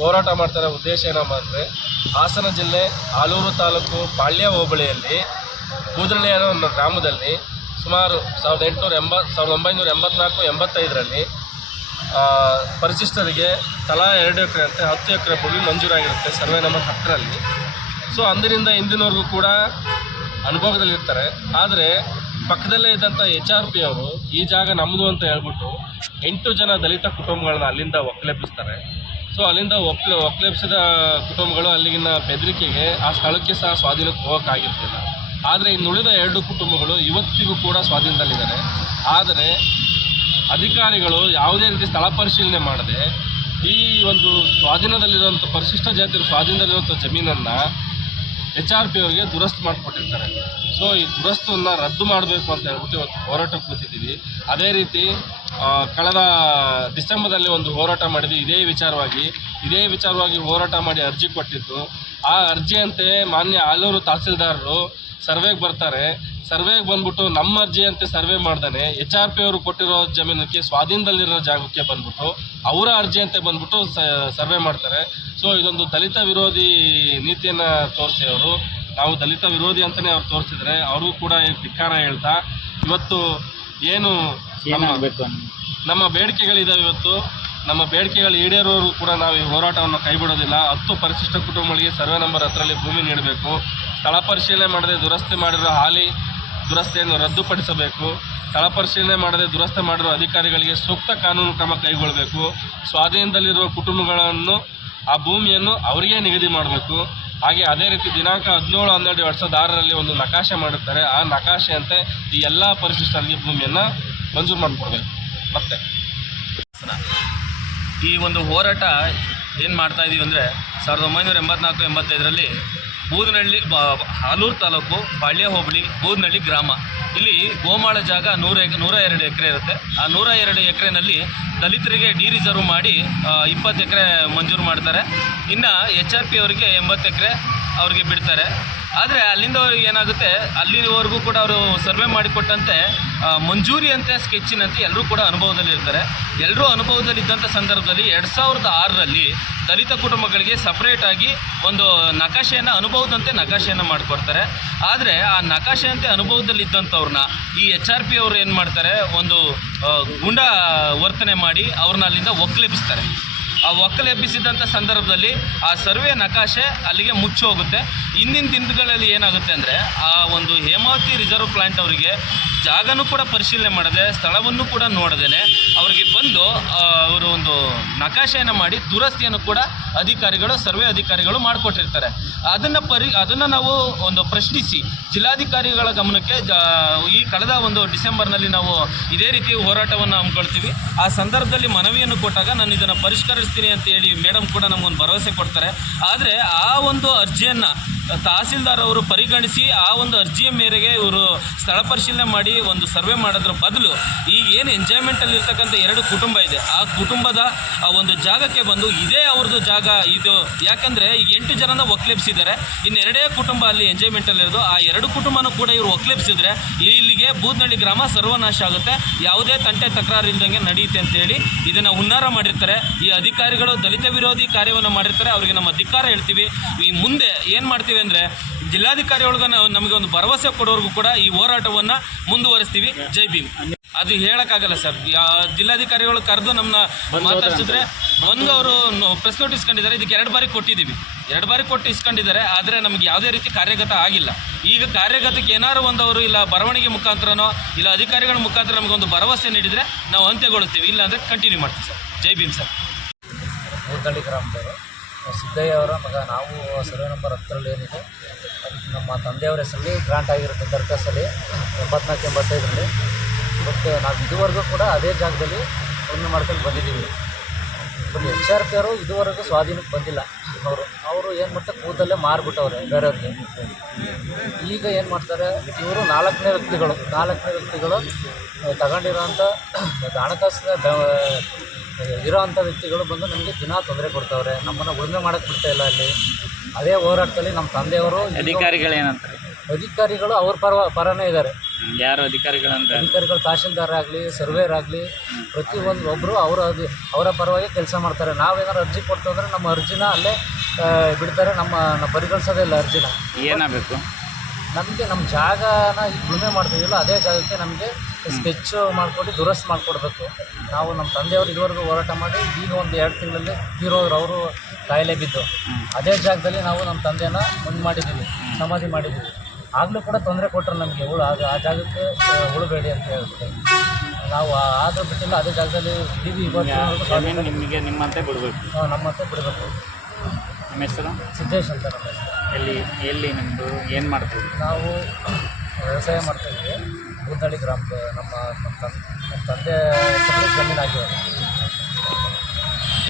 ಹೋರಾಟ ಮಾಡ್ತಾರೆ ಉದ್ದೇಶ ಏನಪ್ಪ ಅಂದರೆ ಹಾಸನ ಜಿಲ್ಲೆ ಆಲೂರು ತಾಲೂಕು ಪಾಳ್ಯ ಹೋಬಳಿಯಲ್ಲಿ ಕೂದರಳ್ಳಿ ಅನ್ನೋ ಒಂದು ಗ್ರಾಮದಲ್ಲಿ ಸುಮಾರು ಸಾವಿರದ ಎಂಟುನೂರ ಎಂಬತ್ತು ಸಾವಿರದ ಒಂಬೈನೂರ ಎಂಬತ್ನಾಲ್ಕು, ಎಂಬತ್ತೈದರಲ್ಲಿ ಪರಿಶಿಷ್ಟರಿಗೆ ತಲಾ ಎರಡು ಎಕರೆ ಅಂತೆ ಹತ್ತು ಎಕರೆ ಭೂಮಿ ಮಂಜೂರಾಗಿರುತ್ತೆ ಸರ್ವೆ ನಂಬರ್ ಹತ್ತರಲ್ಲಿ. ಸೊ, ಅಂದಿನಿಂದ ಇಂದಿನವರೆಗೂ ಕೂಡ ಅನುಭವದಲ್ಲಿರ್ತಾರೆ. ಆದರೆ, ಪಕ್ಕದಲ್ಲೇ ಇದ್ದಂಥ ಎಚ್ ಆರ್ ಪಿ ಅವರು ಈ ಜಾಗ ನಮ್ಮದು ಅಂತ ಹೇಳ್ಬಿಟ್ಟು ಎಂಟು ಜನ ದಲಿತ ಕುಟುಂಬಗಳನ್ನ ಅಲ್ಲಿಂದ ಒಕ್ಕಲೆಬ್ಬಿಸ್ತಾರೆ. ಸೊ ಅಲ್ಲಿಂದ ಒಕ್ಲ ಒಕ್ಕಲೆಬ್ಸಿದ ಕುಟುಂಬಗಳು ಅಲ್ಲಿಗಿನ ಬೆದರಿಕೆಗೆ ಆ ಸ್ಥಳಕ್ಕೆ ಸಹ ಸ್ವಾಧೀನಕ್ಕೆ ಹೋಗೋಕ್ಕಾಗಿರ್ತಿಲ್ಲ ಆದರೆ ಇನ್ನುಳಿದ ಎರಡು ಕುಟುಂಬಗಳು ಇವತ್ತಿಗೂ ಕೂಡ ಸ್ವಾಧೀನದಲ್ಲಿದ್ದಾರೆ. ಆದರೆ ಅಧಿಕಾರಿಗಳು ಯಾವುದೇ ರೀತಿ ಸ್ಥಳ ಪರಿಶೀಲನೆ ಮಾಡದೆ ಈ ಒಂದು ಸ್ವಾಧೀನದಲ್ಲಿರುವಂಥ ಪರಿಶಿಷ್ಟ ಜಾತಿಯ ಸ್ವಾಧೀನದಲ್ಲಿರುವಂಥ ಜಮೀನನ್ನು ಎಚ್ ಆರ್ ಪಿ ಅವರಿಗೆ ದುರಸ್ತು ಮಾಡಿಕೊಟ್ಟಿರ್ತಾರೆ. ಸೊ ಈ ದುರಸ್ತುವನ್ನು ರದ್ದು ಮಾಡಬೇಕು ಅಂತ ಹೇಳ್ಬಿಟ್ಟು ಇವತ್ತು ಹೋರಾಟಕ್ಕೆ ಕೂತಿದ್ದೀವಿ. ಅದೇ ರೀತಿ ಕಳೆದ ಡಿಸೆಂಬರ್ದಲ್ಲಿ ಒಂದು ಹೋರಾಟ ಮಾಡಿದ್ವಿ. ಇದೇ ವಿಚಾರವಾಗಿ ಇದೇ ವಿಚಾರವಾಗಿ ಹೋರಾಟ ಮಾಡಿ ಅರ್ಜಿ ಕೊಟ್ಟಿದ್ದು. ಆ ಅರ್ಜಿಯಂತೆ ಮಾನ್ಯ ಆಲೂರು ತಹಸೀಲ್ದಾರರು ಸರ್ವೆಗೆ ಬರ್ತಾರೆ. ಸರ್ವೆಗೆ ಬಂದ್ಬಿಟ್ಟು ನಮ್ಮ ಅರ್ಜಿಯಂತೆ ಸರ್ವೆ ಮಾಡ್ದಾನೆ ಎಚ್ ಆರ್ ಪಿ ಅವರು ಕೊಟ್ಟಿರೋ ಜಮೀನಕ್ಕೆ ಸ್ವಾಧೀನದಲ್ಲಿರೋ ಜಾಗಕ್ಕೆ ಬಂದ್ಬಿಟ್ಟು ಅವರ ಅರ್ಜಿಯಂತೆ ಬಂದ್ಬಿಟ್ಟು ಸರ್ವೆ ಮಾಡ್ತಾರೆ. ಸೊ ಇದೊಂದು ದಲಿತ ವಿರೋಧಿ ನೀತಿಯನ್ನು ತೋರಿಸಿ ಅವರು. ನಾವು ದಲಿತ ವಿರೋಧಿ ಅಂತಲೇ ಅವ್ರು ತೋರಿಸಿದ್ರೆ ಅವ್ರಿಗೂ ಕೂಡ ಧಿಕ್ಕಾರ ಹೇಳ್ತಾ ಇವತ್ತು ಏನು ನಮ್ಮ ಬೇಡಿಕೆಗಳಿದಾವೆ ಇವತ್ತು. ನಮ್ಮ ಬೇಡಿಕೆಗಳು ಈಡೇರೋರು ಕೂಡ ನಾವು ಈ ಹೋರಾಟವನ್ನು ಕೈ ಬಿಡೋದಿಲ್ಲ ಹತ್ತು ಪರಿಶಿಷ್ಟ ಕುಟುಂಬಗಳಿಗೆ ಸರ್ವೆ ನಂಬರ್ ಹತ್ತರಲ್ಲಿ ಭೂಮಿ ನೀಡಬೇಕು. ಸ್ಥಳ ಪರಿಶೀಲನೆ ಮಾಡದೆ ದುರಸ್ತಿ ಮಾಡಿರೋ ಹಾಲಿ ದುರಸ್ತಿಯನ್ನು ರದ್ದುಪಡಿಸಬೇಕು. ಸ್ಥಳ ಪರಿಶೀಲನೆ ಮಾಡದೆ ದುರಸ್ತಿ ಮಾಡಿರೋ ಅಧಿಕಾರಿಗಳಿಗೆ ಸೂಕ್ತ ಕಾನೂನು ಕ್ರಮ ಕೈಗೊಳ್ಳಬೇಕು. ಸ್ವಾಧೀನದಲ್ಲಿರುವ ಕುಟುಂಬಗಳನ್ನು, ಆ ಭೂಮಿಯನ್ನು ಅವರಿಗೆ ನಿಗದಿ ಮಾಡಬೇಕು. ಹಾಗೆ ಅದೇ ರೀತಿ ದಿನಾಂಕ ಹದಿನೇಳು, ಹನ್ನೆರಡು ಎರಡು ಸಾವಿರದ ಆರರಲ್ಲಿ ಒಂದು ನಕಾಶೆ ಮಾಡುತ್ತಾರೆ. ಆ ನಕಾಶೆಯಂತೆ ಈ ಎಲ್ಲ ಪರಿಶಿಷ್ಟರಿಗೆ ಭೂಮಿಯನ್ನು ಮಂಜೂರು ಮಾಡಿಕೊಡ್ಬೇಕು. ಮತ್ತೆ. ಈ ಒಂದು ಹೋರಾಟ ಏನು ಮಾಡ್ತಾ ಇದೀವಿ ಅಂದರೆ ಸಾವಿರದ ಒಂಬೈನೂರ ಎಂಬತ್ನಾಲ್ಕು, ಎಂಬತ್ತೈದರಲ್ಲಿ ಬೂದನಹಳ್ಳಿ ಹಾಲೂರು ತಾಲೂಕು ಪಾಳ್ಯ ಹೋಬಳಿ ಬೂದನಹಳ್ಳಿ ಗ್ರಾಮ. ಇಲ್ಲಿ ಗೋಮಾಳ ಜಾಗ ನೂರ ನೂರ ಎರಡು ಎಕರೆ ಇರುತ್ತೆ. ಆ ನೂರ ಎರಡು ಎಕರೆನಲ್ಲಿ ದಲಿತರಿಗೆ ಡಿ ರಿಸರ್ವ್ ಮಾಡಿ ಇಪ್ಪತ್ತು ಎಕರೆ ಮಂಜೂರು ಮಾಡ್ತಾರೆ. ಇನ್ನು ಎಚ್ ಆರ್ ಪಿ ಅವರಿಗೆ ಎಂಬತ್ತು ಎಕರೆ ಅವ್ರಿಗೆ ಬಿಡ್ತಾರೆ. ಆದರೆ ಅಲ್ಲಿಂದ ಅವ್ರಿಗೆ ಏನಾಗುತ್ತೆ, ಅಲ್ಲಿವರೆಗೂ ಕೂಡ ಅವರು ಸರ್ವೆ ಮಾಡಿಕೊಟ್ಟಂತೆ ಮಂಜೂರಿಯಂತೆ ಮಂಜೂರಿ ಅಂತೆ ಸ್ಕೆಚ್ಚಿನಂತೆ ಎಲ್ಲರೂ ಕೂಡ ಅನುಭವದಲ್ಲಿ ಇರ್ತಾರೆ. ಎಲ್ಲರೂ ಅನುಭವದಲ್ಲಿದ್ದಂಥ ಸಂದರ್ಭದಲ್ಲಿ ಎರಡು ಸಾವಿರದ ಆರರಲ್ಲಿ ದಲಿತ ಕುಟುಂಬಗಳಿಗೆ ಸಪ್ರೇಟಾಗಿ ಒಂದು ನಕಾಶೆಯನ್ನು, ಅನುಭವದಂತೆ ನಕಾಶೆಯನ್ನು ಮಾಡಿಕೊಡ್ತಾರೆ. ಆದರೆ ಆ ನಕಾಶೆಯಂತೆ ಅನುಭವದಲ್ಲಿದ್ದಂಥವ್ರನ್ನ ಈ ಎಚ್ ಆರ್ ಪಿ ಅವರು ಏನು ಮಾಡ್ತಾರೆ, ಒಂದು ಗುಂಡ ವರ್ತನೆ ಮಾಡಿ ಅವ್ರನ್ನ ಅಲ್ಲಿಂದ ಒಕ್ಕಲೆಬ್ಬಿಸ್ತಾರೆ ಆ ಒಕ್ಕಲೆಬ್ಬಿಸಿದಂಥ ಸಂದರ್ಭದಲ್ಲಿ ಆ ಸರ್ವೆ ನಕಾಶೆ ಅಲ್ಲಿಗೆ ಮುಚ್ಚಿ ಹೋಗುತ್ತೆ ಇಂದಿನ ದಿನಗಳಲ್ಲಿ ಏನಾಗುತ್ತೆ ಅಂದರೆ ಆ ಒಂದು ಹೇಮಾವತಿ ರಿಸರ್ವ್ ಪ್ಲಾಂಟ್ ಅವರಿಗೆ ಜಾಗನೂ ಕೂಡ ಪರಿಶೀಲನೆ ಮಾಡದೆ, ಸ್ಥಳವನ್ನು ಕೂಡ ನೋಡದೇನೆ, ಅವರಿಗೆ ಬಂದು ಅವರು ಒಂದು ನಕಾಶೆಯನ್ನು ಮಾಡಿ ದುರಸ್ತಿಯನ್ನು ಕೂಡ ಅಧಿಕಾರಿಗಳು, ಸರ್ವೆ ಅಧಿಕಾರಿಗಳು ಮಾಡಿಕೊಟ್ಟಿರ್ತಾರೆ. ಅದನ್ನು ಪರಿ, ಅದನ್ನು ನಾವು ಒಂದು ಪ್ರಶ್ನಿಸಿ, ಜಿಲ್ಲಾಧಿಕಾರಿಗಳ ಗಮನಕ್ಕೆ ಈ ಕಳೆದ ಒಂದು ಡಿಸೆಂಬರ್ನಲ್ಲಿ ನಾವು ಇದೇ ರೀತಿ ಹೋರಾಟವನ್ನು ಹಮ್ಮಿಕೊಳ್ತೀವಿ. ಆ ಸಂದರ್ಭದಲ್ಲಿ ಮನವಿಯನ್ನು ಕೊಟ್ಟಾಗ ನಾನು ಇದನ್ನು ಪರಿಷ್ಕರಿಸ್ತೀನಿ ಅಂತ ಹೇಳಿ ಮೇಡಮ್ ಕೂಡ ನಮಗೊಂದು ಭರವಸೆ ಕೊಡ್ತಾರೆ. ಆದರೆ ಆ ಒಂದು ಅರ್ಜಿಯನ್ನು ತಹಸೀಲ್ದಾರ್ ಅವರು ಪರಿಗಣಿಸಿ, ಆ ಒಂದು ಅರ್ಜಿಯ ಮೇರೆಗೆ ಇವರು ಸ್ಥಳ ಪರಿಶೀಲನೆ ಮಾಡಿ ಒಂದು ಸರ್ವೆ ಮಾಡೋದ್ರ ಬದಲು ಈಗ ಏನು ಎಂಜಾಯ್ಮೆಂಟಲ್ಲಿ ಇರ್ತಕ್ಕಂಥ ಎರಡು ಕುಟುಂಬ ಇದೆ. ಆ ಕುಟುಂಬದ, ಆ ಒಂದು ಜಾಗಕ್ಕೆ ಬಂದು ಇದೇ ಅವ್ರದ್ದು ಜಾಗ ಇದು. ಯಾಕಂದರೆ ಈಗ ಎಂಟು ಜನನ ಒಕ್ಲೆಬ್ಸಿದ್ದಾರೆ ಇನ್ನೆರಡೇ ಕುಟುಂಬ ಅಲ್ಲಿ ಎಂಜಾಯ್ಮೆಂಟಲ್ಲಿ ಇರೋದು. ಆ ಎರಡು ಕುಟುಂಬನೂ ಕೂಡ ಇವರು ಒಕ್ಲೆಬ್ಸಿದ್ರೆ ಇಲ್ಲಿಗೆ ಬೂದ್ನಳ್ಳಿ ಗ್ರಾಮ ಸರ್ವನಾಶ ಆಗುತ್ತೆ. ಯಾವುದೇ ತಂಟೆ ತಕರಾರು ಇಲ್ದಂಗೆ ನಡೆಯುತ್ತೆ ಅಂತೇಳಿ ಇದನ್ನು ಹುನ್ನಾರ ಮಾಡಿರ್ತಾರೆ. ಈ ಅಧಿಕಾರಿಗಳು ದಲಿತ ವಿರೋಧಿ ಕಾರ್ಯವನ್ನು ಮಾಡಿರ್ತಾರೆ. ಅವರಿಗೆ ನಮ್ಮ ಅಧಿಕಾರ ಹೇಳ್ತೀವಿ. ಈ ಮುಂದೆ ಏನು ಮಾಡ್ತೀವಿ ಅಂದರೆ ಜಿಲ್ಲಾಧಿಕಾರಿ ಒಳಗ ನಾವು ನಮಗೆ ಒಂದು ಭರವಸೆ ಕೊಡೋರ್ಗೂ ಕೂಡ ಈ ಹೋರಾಟವನ್ನು ಮುಂದುವರಿಸ್ತೀವಿ. ಜೈ ಭೀಮ್. ಅದು ಹೇಳಕ್ಕಾಗಲ್ಲ ಸರ್. ಯಾ- ಜಿಲ್ಲಾಧಿಕಾರಿಗಳು ಕರೆದು ನಮ್ಮನ್ನ ಮಾತಾಡಿಸಿದ್ರೆ ಒಂದು ಅವರು ಪ್ರೆಸ್ ನೋಟಿಸ್ ಇಸ್ಕೊಂಡಿದ್ದಾರೆ. ಇದಕ್ಕೆ ಎರಡು ಬಾರಿ ಕೊಟ್ಟಿದ್ದೀವಿ. ಎರಡು ಬಾರಿ ಕೊಟ್ಟು ಇಸ್ಕೊಂಡಿದ್ದಾರೆ. ಆದರೆ ನಮಗೆ ಯಾವುದೇ ರೀತಿ ಕಾರ್ಯಗತ ಆಗಿಲ್ಲ. ಈಗ ಕಾರ್ಯಗತಕ್ಕೆ ಏನಾರು ಒಂದವರು ಅವರು ಇಲ್ಲ ಬರವಣಿಗೆ ಮುಖಾಂತರನೋ ಇಲ್ಲ ಅಧಿಕಾರಿಗಳ ಮುಖಾಂತರ ನಮಗೆ ಒಂದು ಭರವಸೆ ನೀಡಿದರೆ ನಾವು ಅಂತ್ಯಗೊಳಿಸ್ತೀವಿ ಇಲ್ಲ ಅಂದರೆ ಕಂಟಿನ್ಯೂ ಮಾಡ್ತೀವಿ ಸರ್. ಜೈ ಭೀಮ್ ಸರ್. ಗ್ರಾಮದವರು. ಸಿದ್ದಯ್ಯ ಅವರ ಮಗ, ನಾವು ಸರ್ವೆ ನಂಬರ್ ಹತ್ತರಲ್ಲಿ ಏನಿದೆ, ಅದಕ್ಕೆ ನಮ್ಮ ತಂದೆಯವರ ಹೆಸರಲ್ಲಿ ಗ್ರಾಂಟ್ ಆಗಿರುತ್ತೆ ದರ್ಖಾಸಲ್ಲಿ ಎಂಬತ್ನಾಲ್ಕು, ಎಂಬತ್ತೈದರಲ್ಲಿ. ಬಟ್ ನಾವು ಇದುವರೆಗೂ ಕೂಡ ಅದೇ ಜಾಗದಲ್ಲಿ ಒಂದು ಮಾಡ್ಕೊಂಡು ಬಂದಿದ್ದೀವಿ. ಬಟ್ ಎಚ್ ಆರ್ ಪಿ ಅವರು ಇದುವರೆಗೂ ಸ್ವಾಧೀನಕ್ಕೆ ಬಂದಿಲ್ಲ. ಅವರು ಅವರು ಏನು ಮಾಡ್ತಾರೆ ಕೂದಲ್ಲೇ ಮಾರ್ಬಿಟ್ಟವ್ರೆ ಬೇರೆಯವ್ರಿಗೆ. ಈಗ ಏನು ಮಾಡ್ತಾರೆ, ಇವರು ನಾಲ್ಕನೇ ವ್ಯಕ್ತಿಗಳು ನಾಲ್ಕನೇ ವ್ಯಕ್ತಿಗಳು ತಗೊಂಡಿರೋಂಥ ಹಣಕಾಸಿನ ಬೆ- ಇರೋವಂಥ ವ್ಯಕ್ತಿಗಳು ಬಂದು ನಮಗೆ ದಿನ ತೊಂದರೆ ಕೊಡ್ತಾವ್ರೆ. ನಮ್ಮನ್ನು ಉಳುಮೆ ಮಾಡೋಕ್ಕೆ ಬಿಡ್ತಾ ಇಲ್ಲ ಅಲ್ಲಿ. ಅದೇ ಹೋರಾಟದಲ್ಲಿ ನಮ್ಮ ತಂದೆಯವರು ಅಧಿಕಾರಿಗಳೇನಂತಾರೆ ಅಧಿಕಾರಿಗಳು ಅವ್ರ ಪರ ಪರನೇ ಇದ್ದಾರೆ. ಯಾರು ಅಧಿಕಾರಿಗಳಂತ ಅಧಿಕಾರಿಗಳು ತಹಶೀಲ್ದಾರ್ ಆಗಲಿ ಸರ್ವೇರ್ ಆಗಲಿ ಪ್ರತಿಯೊಂದು ಒಬ್ಬರು ಅವರ ಅವರ ಪರವಾಗಿ ಕೆಲಸ ಮಾಡ್ತಾರೆ. ನಾವೇನಾದ್ರು ಅರ್ಜಿ ಕೊಡ್ತಂದ್ರೆ ನಮ್ಮ ಅರ್ಜಿನ ಅಲ್ಲೇ ಬಿಡ್ತಾರೆ. ನಮ್ಮ ಪರಿಗಣಿಸೋದೇ ಇಲ್ಲ ಅರ್ಜಿನ. ಏನಾಗಬೇಕು? ನಮಗೆ ನಮ್ಮ ಜಾಗನ ಈಗ ಉಳುಮೆ ಮಾಡ್ತಿದ್ದೀವಲ್ಲ ಅದೇ ಜಾಗಕ್ಕೆ ನಮಗೆ ಸ್ಕೆಚ್ ಮಾಡಿಕೊಟ್ಟು ದುರಸ್ತಿ ಮಾಡಿಕೊಡ್ಬೇಕು. ನಾವು ನಮ್ಮ ತಂದೆಯವರು ಇದುವರೆಗೂ ಹೋರಾಟ ಮಾಡಿ ಈಗ ಒಂದು ಎರಡು ತಿಂಗಳಲ್ಲಿ ಅವರು ಕಾಯಿಲೆ ಬಿದ್ದು ಅದೇ ಜಾಗದಲ್ಲಿ ನಾವು ನಮ್ಮ ತಂದೆನ ಮುಂದೆ ಮಾಡಿದ್ದೀವಿ ಸಮಾಧಿ ಮಾಡಿದ್ದೀವಿ. ಆಗಲೂ ಕೂಡ ತೊಂದರೆ ಕೊಟ್ಟರು ನಮಗೆ ಹುಳು ಆಗ ಆ ಜಾಗಕ್ಕೆ ಉಳಬೇಡಿ ಅಂತ ಹೇಳ್ಬಿಟ್ಟು. ನಾವು ಆದರೂ ಬಿಟ್ಟಿಲ್ಲ ಅದೇ ಜಾಗದಲ್ಲಿ ಇದ್ದೀವಿ ಇವತ್ತು ನಿಮಗೆ ನಿಮ್ಮಂತೆ ಬಿಡಬೇಕು. ನಮ್ಮಂತೆ ಬಿಡಬೇಕು. ನಿಮ್ಮ ಹೆಸರು? ಸಿದ್ದೇಶ್ ಅಂತ ನಮ್ಮ ಹೆಸರು. ಎಲ್ಲಿ ಎಲ್ಲಿ ನಿಮ್ಮದು ಏನು ಮಾಡ್ತೀವಿ ನಾವು ವ್ಯವಸಾಯ ಮಾಡ್ತಾಯಿದ್ವಿ ಬೂದಳ್ಳಿ ಗ್ರಾಮದ ನಮ್ಮ ನಮ್ಮ ತಂದೆ ಜಮೀನು ಆಗಿರೋದು